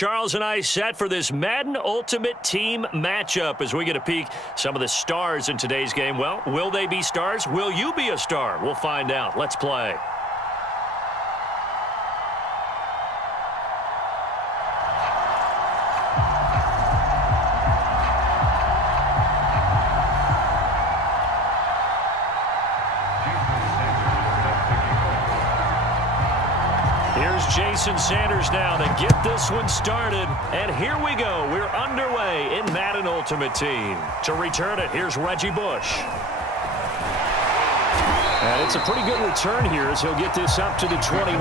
Charles and I set for this Madden Ultimate Team matchup as we get a peek some of the stars in today's game. Well, will they be stars? Will you be a star? We'll find out. Let's play. Jason Sanders now to get this one started. And here we go. We're underway in Madden Ultimate Team. To return it, here's Reggie Bush. And it's a pretty good return here as he'll get this up to the 29.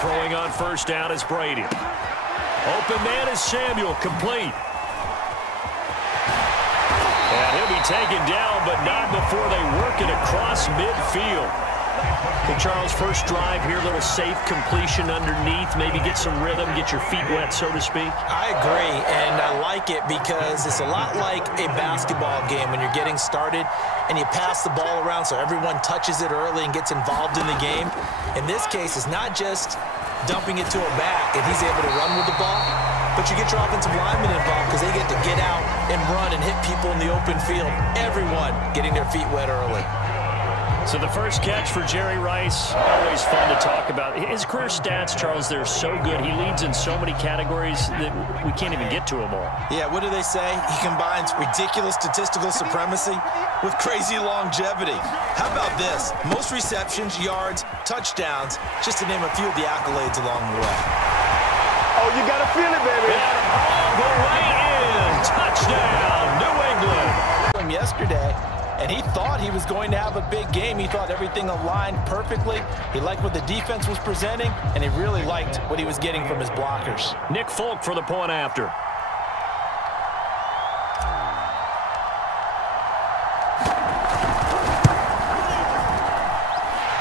Throwing on first down is Brady. Open man is Samuel, complete. And he'll be taken down, but not before they work it across midfield. Okay, Charles, first drive here, a little safe completion underneath, maybe get some rhythm, get your feet wet, so to speak. I agree, and I like it because it's a lot like a basketball game when you're getting started and you pass the ball around so everyone touches it early and gets involved in the game. In this case, it's not just dumping it to a back and he's able to run with the ball, but you get your offensive linemen involved because they get to get out and run and hit people in the open field. Everyone getting their feet wet early. So the first catch for Jerry Rice, always fun to talk about. His career stats, Charles, they're so good. He leads in so many categories that we can't even get to them all. Yeah, what do they say? He combines ridiculous statistical supremacy with crazy longevity. How about this? Most receptions, yards, touchdowns, just to name a few of the accolades along the way. Oh, you got to feel it, baby. And all the way in. Touchdown, New England. Yesterday, and he thought he was going to have a big game. He thought everything aligned perfectly. He liked what the defense was presenting, and he really liked what he was getting from his blockers. Nick Folk for the point after.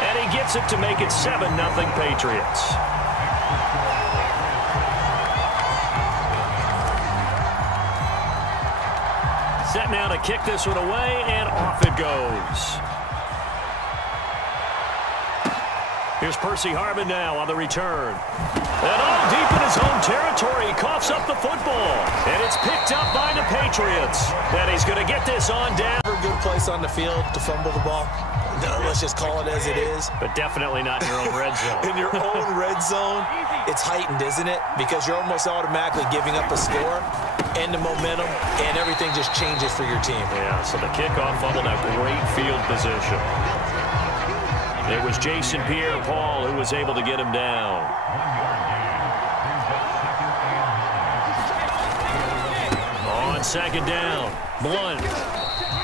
And he gets it to make it 7-0 Patriots. Set now to kick this one away, and off it goes. Here's Percy Harvin now on the return. And all deep in his own territory, he coughs up the football. And it's picked up by the Patriots. And he's going to get this on down. A good place on the field to fumble the ball. Let's just call it as it is. But definitely not in your own red zone. In your own red zone, it's heightened, isn't it? Because you're almost automatically giving up a score and the momentum, and everything just changes for your team. Yeah, so the kickoff fumbled a great field position. It was Jason Pierre-Paul who was able to get him down. On second down, Blunt.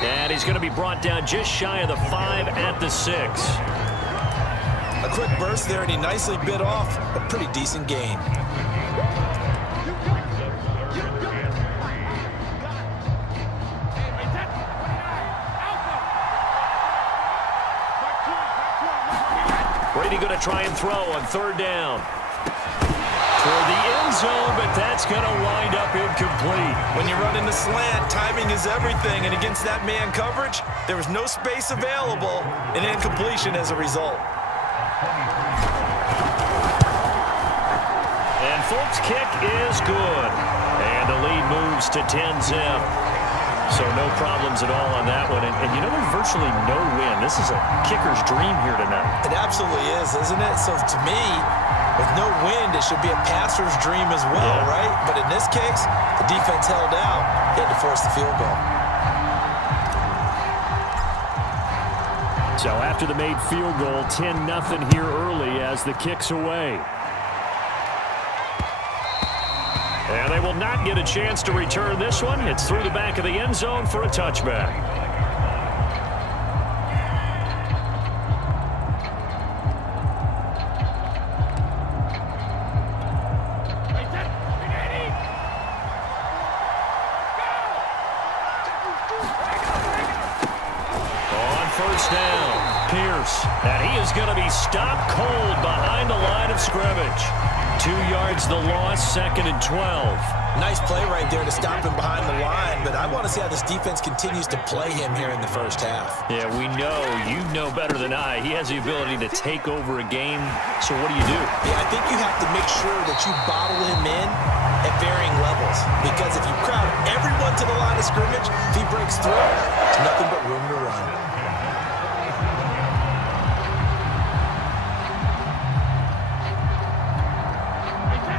And he's going to be brought down just shy of the 5 at the 6. A quick burst there, and he nicely bit off a pretty decent gain. Brady going to try and throw on third down. Toward the end zone, but that's going to wind up incomplete. When you run in the slant, timing is everything, and against that man coverage, there was no space available, and incompletion as a result. And Folk's kick is good. And the lead moves to 10-zip. So no problems at all on that one. And you know, there's virtually no win. This is a kicker's dream here tonight. It absolutely is, isn't it? So to me, with no wind, it should be a passer's dream as well, right? But in this case, the defense held out. They had to force the field goal. So after the made field goal, 10-0 here early as the kick's away. And they will not get a chance to return this one. It's through the back of the end zone for a touchback. On first down. down. Pierce, and he is going to be stopped cold behind the line of scrimmage. 2 yards the loss, 2nd and 12. Nice play right there to stop him behind the line, but I want to see how this defense continues to play him here in the first half. Yeah, we know. You know better than I. He has the ability to take over a game, so what do you do? Yeah, I think you have to make sure that you bottle him in at varying levels, because if you crowd everyone to the line of scrimmage, if he breaks through, there's nothing but room to run.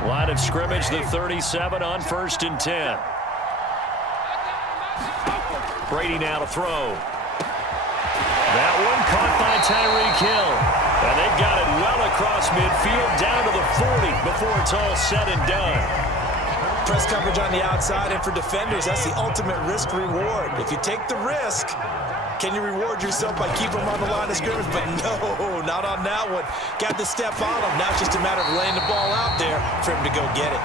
Line of scrimmage, the 37 on 1st and 10. Brady now to throw. That one caught by Tyreek Hill. And they've got it well across midfield, down to the 40 before it's all said and done. Press coverage on the outside, and for defenders, that's the ultimate risk-reward. If you take the risk, can you reward yourself by keeping him on the line of scrimmage? But no, not on that one. Got the step on him. Now it's just a matter of laying the ball out there for him to go get it.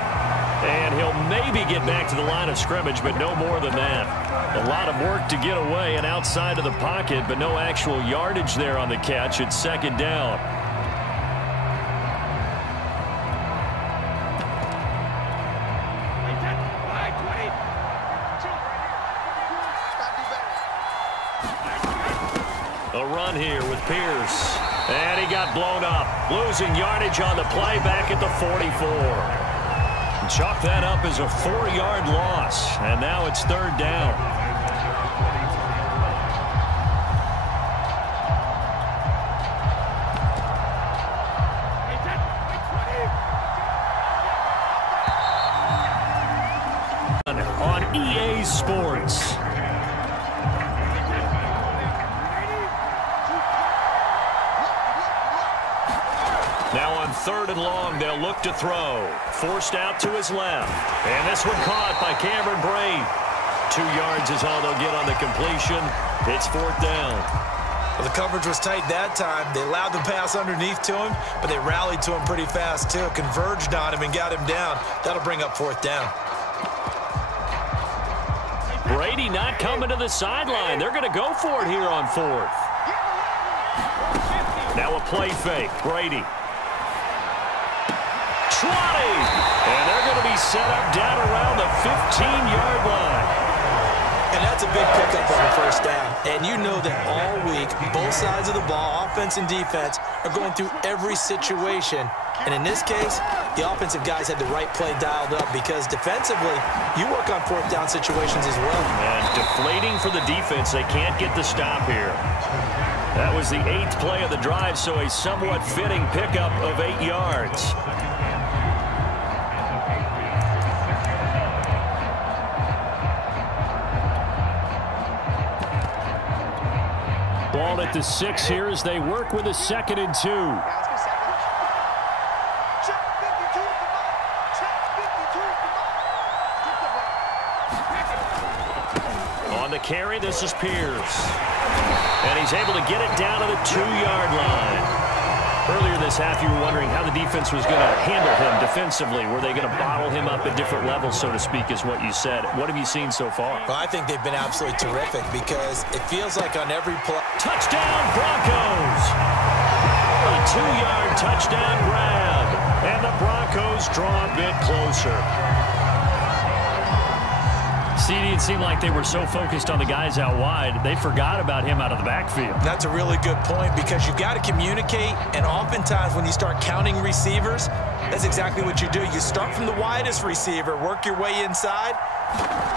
And he'll maybe get back to the line of scrimmage, but no more than that. A lot of work to get away and outside of the pocket, but no actual yardage there on the catch. It's 2nd down. A run here with Pierce. And he got blown up. Losing yardage on the play back at the 44. And chalk that up as a 4-yard loss. And now it's 3rd down. On EA Sports. Now on 3rd and long, they'll look to throw. Forced out to his left. And this one caught by Cameron Brate. 2 yards is all they'll get on the completion. It's 4th down. Well, the coverage was tight that time. They allowed the pass underneath to him, but they rallied to him pretty fast, too. Converged on him and got him down. That'll bring up 4th down. Brady not coming to the sideline. They're going to go for it here on 4th. Now a play fake. Brady. 20. And they're going to be set up down around the 15-yard line. And that's a big pickup on the 1st down. And you know that all week, both sides of the ball, offense and defense, are going through every situation. And in this case, the offensive guys had the right play dialed up, because defensively, you work on 4th down situations as well. And deflating for the defense. They can't get the stop here. That was the 8th play of the drive, so a somewhat fitting pickup of 8 yards. Ball at the 6 here as they work with a 2nd and 2. On the carry, this is Pierce. And he's able to get it down to the 2-yard line. Earlier this half, you were wondering how the defense was going to handle him defensively. Were they going to bottle him up at different levels, so to speak, is what you said. What have you seen so far? Well, I think they've been absolutely terrific, because it feels like on every play. Touchdown, Broncos! A 2-yard touchdown grab. And the Broncos draw a bit closer. CD, it seemed like they were so focused on the guys out wide, they forgot about him out of the backfield. That's a really good point, because you got to communicate, and oftentimes when you start counting receivers, that's exactly what you do. You start from the widest receiver, work your way inside.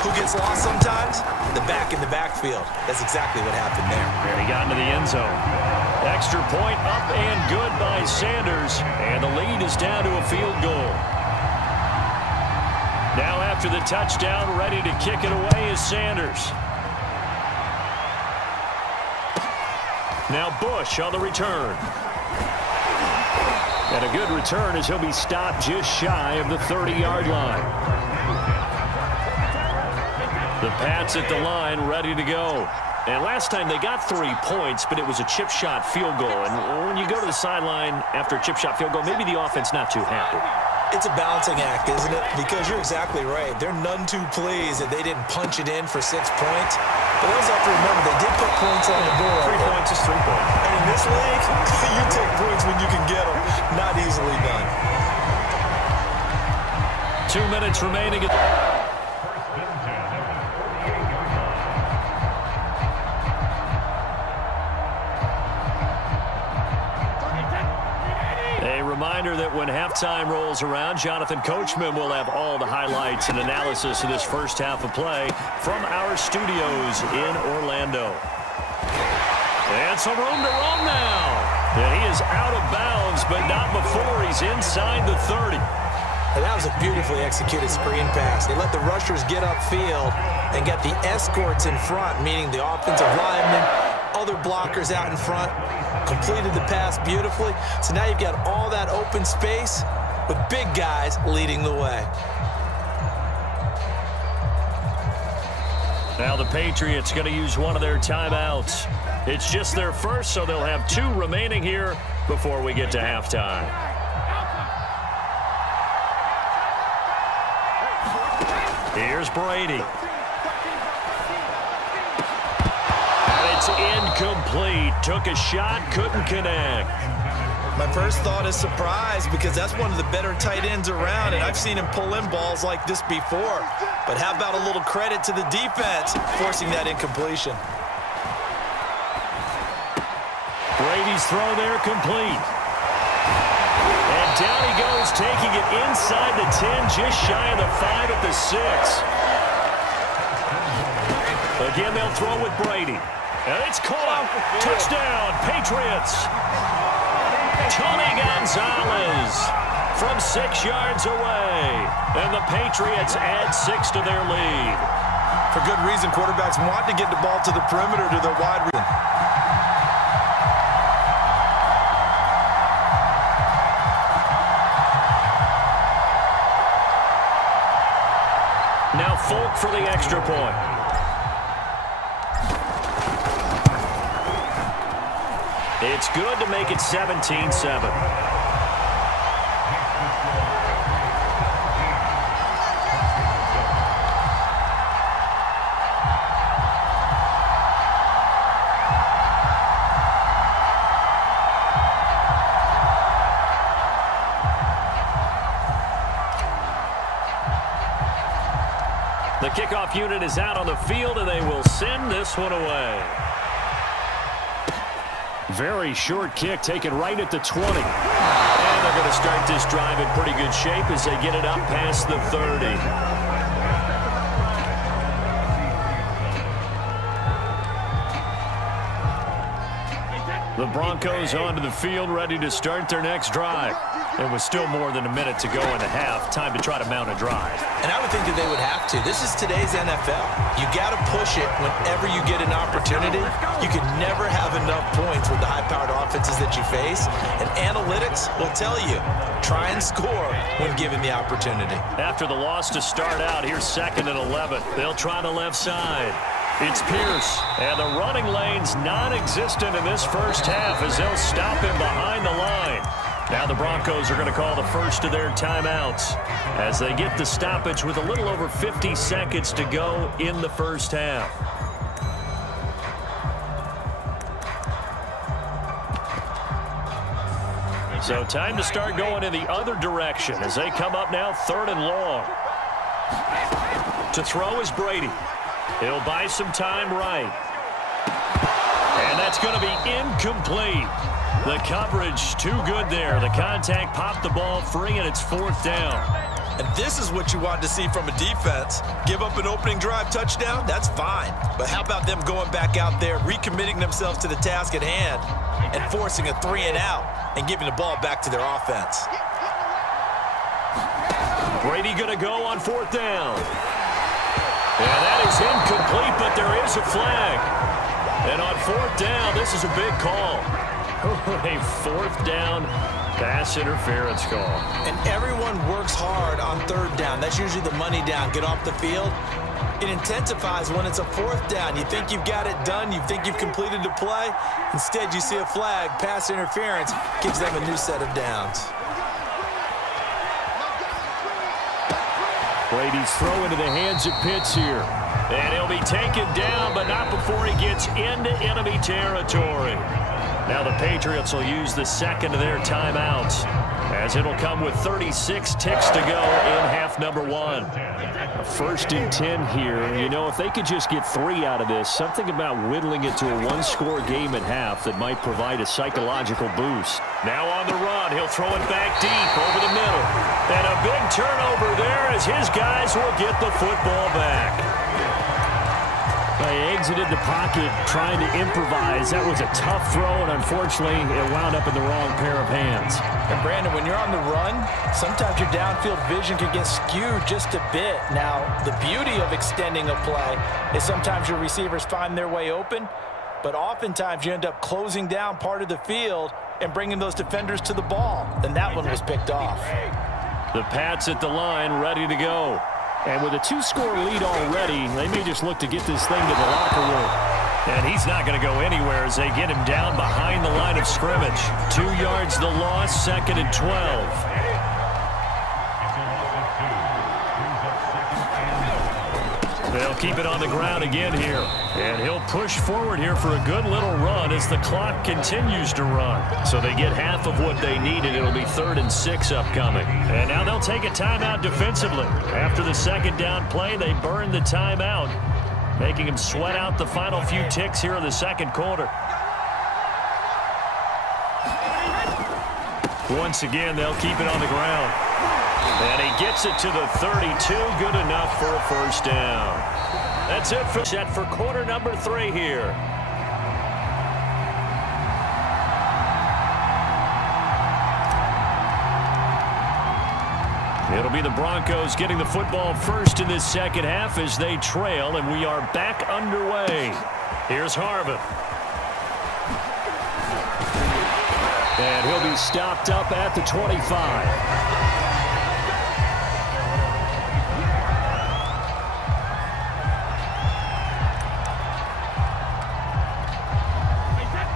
Who gets lost sometimes? The back in the backfield. That's exactly what happened there. And he got into the end zone. Extra point up and good by Sanders, and the lead is down to a field goal. Now after the touchdown, ready to kick it away is Sanders. Now Bush on the return. And a good return as he'll be stopped just shy of the 30-yard line. The Pats at the line, ready to go. And last time they got 3 points, but it was a chip shot field goal. And when you go to the sideline after a chip shot field goal, maybe the offense not too happy. It's a balancing act, isn't it? Because you're exactly right. They're none too pleased that they didn't punch it in for 6 points. But they also have to remember they did put points on the board. 3 points is 3 points. And in this league, you take points when you can get them. Not easily done. 2 minutes remaining. A reminder that when halftime rolls around, Jonathan Coachman will have all the highlights and analysis of this first half of play from our studios in Orlando. And some room to run now. And he is out of bounds, but not before he's inside the 30. And that was a beautifully executed screen pass. They let the rushers get upfield and get the escorts in front, meaning the offensive linemen, other blockers out in front, completed the pass beautifully. So now you've got all that open space with big guys leading the way. Now the Patriots going to use one of their timeouts. It's just their first, so they'll have 2 remaining here before we get to halftime. Here's Brady. And it's incomplete. Took a shot, couldn't connect. My first thought is surprise because that's one of the better tight ends around, and I've seen him pull in balls like this before. But how about a little credit to the defense forcing that incompletion? Brady's throw there complete. And down he goes, taking it inside the 10, just shy of the 5 at the 6. Again, they'll throw with Brady. And it's caught. Touchdown, Patriots. Tony Gonzalez from 6 yards away. And the Patriots add 6 to their lead. For good reason, quarterbacks want to get the ball to the perimeter to their wide receiver. Now Folk for the extra point. It's good to make it 17-7. The kickoff unit is out on the field, and they will send this one away. Very short kick taken right at the 20. And they're going to start this drive in pretty good shape as they get it up past the 30. The Broncos onto the field, ready to start their next drive. And with still more than a minute to go in the half, time to try to mount a drive. And I would think that they would have to. This is today's NFL. You got to push it whenever you get an opportunity. You can never have enough points with the high-powered offenses that you face. And analytics will tell you, try and score when given the opportunity. After the loss to start out, here's 2nd and 11. They'll try the left side. It's Pierce, and the running lane's non-existent in this first half as they'll stop him behind the line. Now the Broncos are going to call the first of their timeouts as they get the stoppage with a little over 50 seconds to go in the first half. So time to start going in the other direction as they come up now 3rd and long. To throw is Brady. He'll buy some time right. And that's going to be incomplete. The coverage too good there. The contact popped the ball free, and it's 4th down. And this is what you want to see from a defense. Give up an opening drive touchdown, that's fine. But how about them going back out there, recommitting themselves to the task at hand, and forcing a 3-and-out and giving the ball back to their offense. Brady going to go on 4th down. Yeah, that is incomplete, but there is a flag. And on 4th down, this is a big call. A 4th down pass interference call. And everyone works hard on 3rd down. That's usually the money down. Get off the field. It intensifies when it's a 4th down. You think you've got it done. You think you've completed the play. Instead, you see a flag. Pass interference gives them a new set of downs. Brady's throw into the hands of Pitts here. And he'll be taken down, but not before he gets into enemy territory. Now the Patriots will use the second of their timeouts, as it'll come with 36 ticks to go in half number one. A 1st and 10 here. You know, if they could just get 3 out of this, something about whittling it to a 1-score game at half that might provide a psychological boost. Now on the run, he'll throw it back deep over the middle. And a big turnover there as his guys will get the football back. They exited the pocket trying to improvise. That was a tough throw, and unfortunately, it wound up in the wrong pair of hands. And Brandon, when you're on the run, sometimes your downfield vision can get skewed just a bit. Now, the beauty of extending a play is sometimes your receivers find their way open, but oftentimes you end up closing down part of the field and bringing those defenders to the ball. And that one was picked off. The Pats at the line, ready to go. And with a 2-score lead already, they may just look to get this thing to the locker room. And he's not going to go anywhere as they get him down behind the line of scrimmage. 2 yards the loss, 2nd and 12. They'll keep it on the ground again here. And he'll push forward here for a good little run as the clock continues to run. So they get half of what they needed. It'll be 3rd and 6 upcoming. And now they'll take a timeout defensively. After the 2nd down play, they burn the timeout, making them sweat out the final few ticks here in the 2nd quarter. Once again, they'll keep it on the ground. And he gets it to the 32. Good enough for a 1st down. That's it for set for quarter number 3 here. It'll be the Broncos getting the football first in this 2nd half as they trail, and we are back underway. Here's Harvin. And he'll be stopped up at the 25.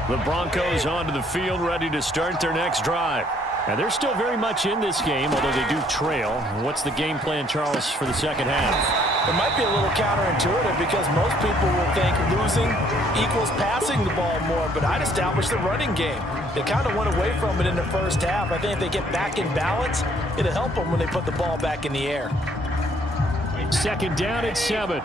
The Broncos onto the field, ready to start their next drive. And they're still very much in this game, although they do trail. What's the game plan, Charles, for the 2nd half? It might be a little counterintuitive because most people will think losing equals passing the ball more, but I'd establish the running game. They kind of went away from it in the 1st half. I think if they get back in balance, it'll help them when they put the ball back in the air. 2nd down at 7.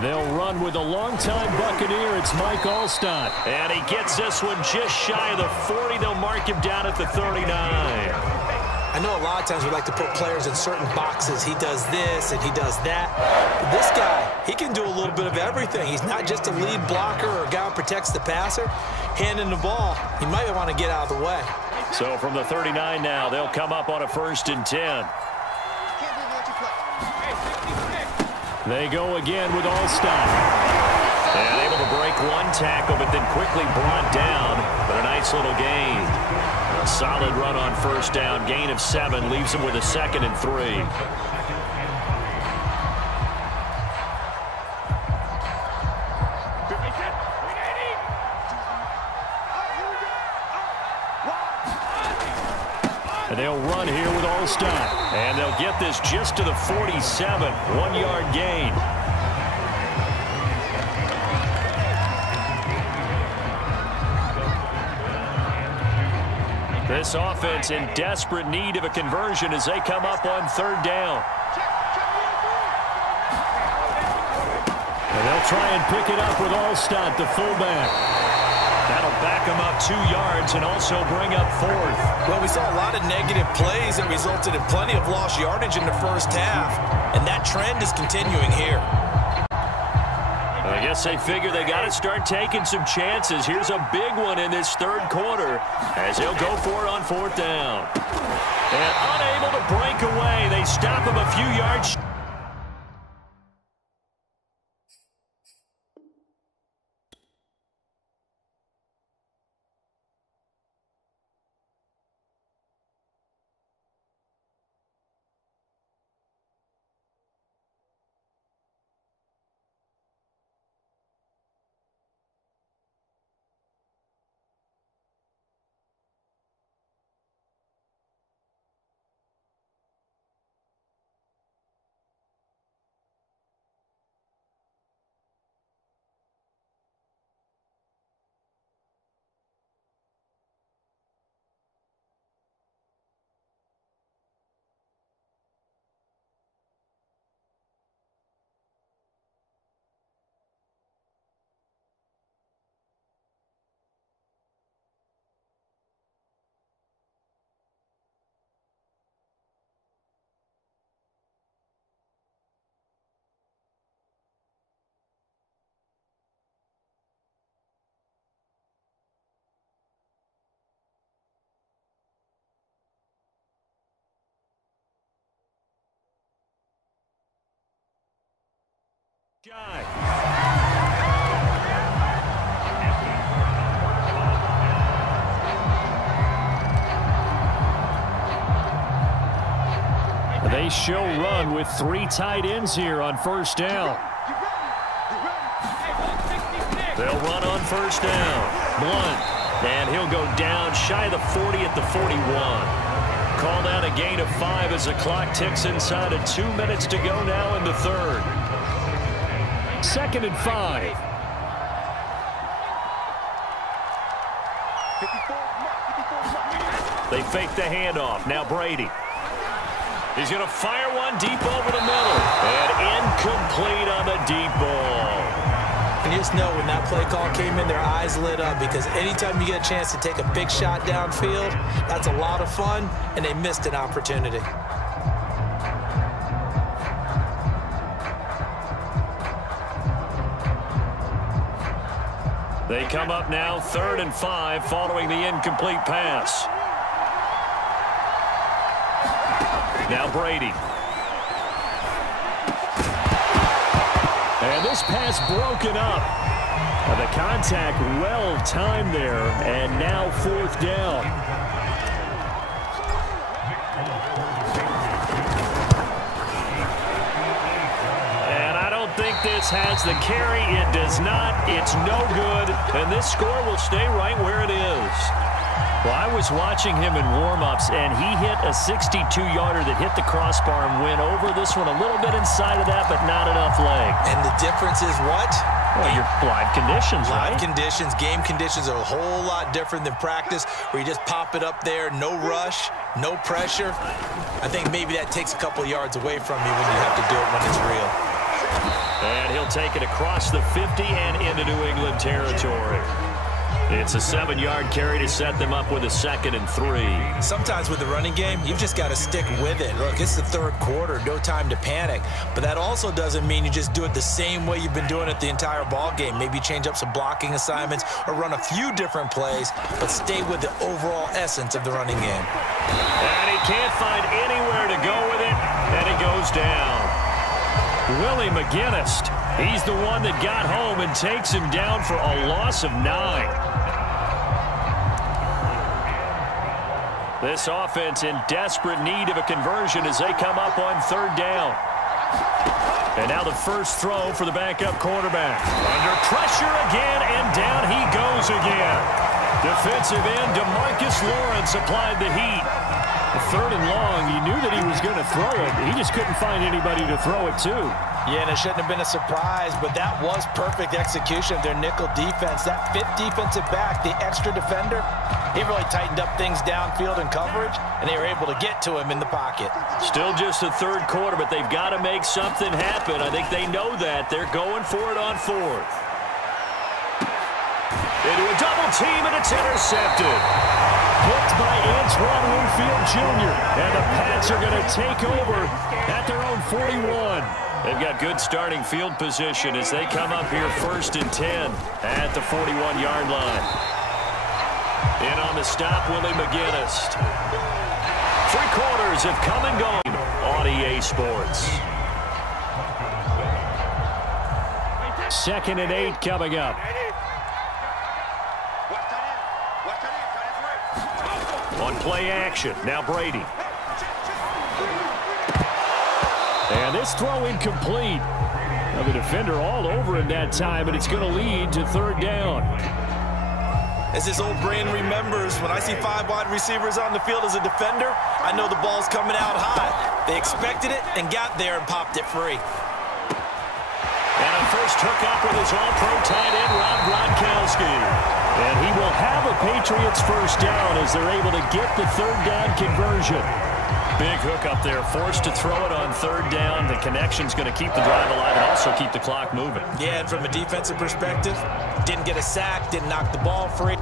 They'll run with a longtime Buccaneer. It's Mike Alstott. And he gets this one just shy of the 40. They'll mark him down at the 39. I know a lot of times we like to put players in certain boxes. He does this and he does that. But this guy, he can do a little bit of everything. He's not just a lead blocker or a guy who protects the passer. Handing the ball, he might want to get out of the way. So from the 39 now, they'll come up on a 1st and 10. They go again with Alstott. And able to break one tackle, but then quickly brought down. But a nice little gain. A solid run on 1st down. Gain of 7 leaves him with a 2nd and 3. And they'll run here with Alstott. And they'll get this just to the 47. 1-yard gain. This offense in desperate need of a conversion as they come up on 3rd down. And they'll try and pick it up with Alstott, the fullback. That'll back him up 2 yards and also bring up 4th. Well, we saw a lot of negative plays that resulted in plenty of lost yardage in the 1st half, and that trend is continuing here. I guess they figure they got to start taking some chances. Here's a big one in this 3rd quarter as they'll go for it on 4th down. And unable to break away, they stop him a few yards. They show run with 3 tight ends here on first down. They'll run on first down. Blunt. And he'll go down shy of the 40 at the 41. Call down a gain of 5 as the clock ticks inside of 2 minutes to go now in the third. 2nd and 5. They fake the handoff. Now Brady. He's going to fire one deep over the middle. And incomplete on the deep ball. And you just know when that play call came in, their eyes lit up, because anytime you get a chance to take a big shot downfield, that's a lot of fun, and they missed an opportunity. They come up now 3rd and 5 following the incomplete pass. Now Brady. And this pass broken up. The contact well timed there, and now 4th down. And I don't think this has the carry. It does not. It's no good. And this score will stay right where it is. Well, I was watching him in warm-ups, and he hit a 62-yarder that hit the crossbar and went over. This one a little bit inside of that, but not enough leg. And the difference is what? Well, your live conditions, right? Live conditions, game conditions are a whole lot different than practice, where you just pop it up there, no rush, no pressure. I think maybe that takes a couple yards away from you when you have to do it when it's real. And he'll take it across the 50 and into New England territory. It's a 7-yard carry to set them up with a 2nd and 3. Sometimes with the running game, you've just got to stick with it. Look, it's the 3rd quarter, no time to panic. But that also doesn't mean you just do it the same way you've been doing it the entire ball game. Maybe change up some blocking assignments or run a few different plays, but stay with the overall essence of the running game. And he can't find anywhere to go with it, and he goes down. Willie McGinnis, he's the one that got home and takes him down for a loss of 9. This offense in desperate need of a conversion as they come up on 3rd down. And now the first throw for the backup quarterback. Under pressure again, and down he goes again. Defensive end DeMarcus Lawrence applied the heat. 3rd and long, he knew that he was going to throw it. He just couldn't find anybody to throw it to. Yeah, and it shouldn't have been a surprise, but that was perfect execution of their nickel defense. That 5th defensive back, the extra defender, he really tightened up things downfield in coverage, and they were able to get to him in the pocket. Still just the 3rd quarter, but they've got to make something happen. I think they know that. They're going for it on 4th. Into a double team, and it's intercepted. Picked by Antoine Winfield Jr., and the Pats are going to take over at their own 41. They've got good starting field position as they come up here 1st and 10 at the 41-yard line. In on the stop, Willie McGinnis. 3 quarters have come and gone on EA Sports. 2nd and 8 coming up. On play action, now Brady. And this throw incomplete. Now the defender all over him that time, and it's going to lead to 3rd down. As this old brain remembers, when I see 5 wide receivers on the field as a defender, I know the ball's coming out high. They expected it and got there and popped it free. And a first hookup with his all-pro tight end, Rob Gronkowski. And he will have a Patriots first down as they're able to get the 3rd down conversion. Big hook up there, forced to throw it on 3rd down. The connection's going to keep the drive alive and also keep the clock moving. Yeah, and from a defensive perspective, didn't get a sack, didn't knock the ball free.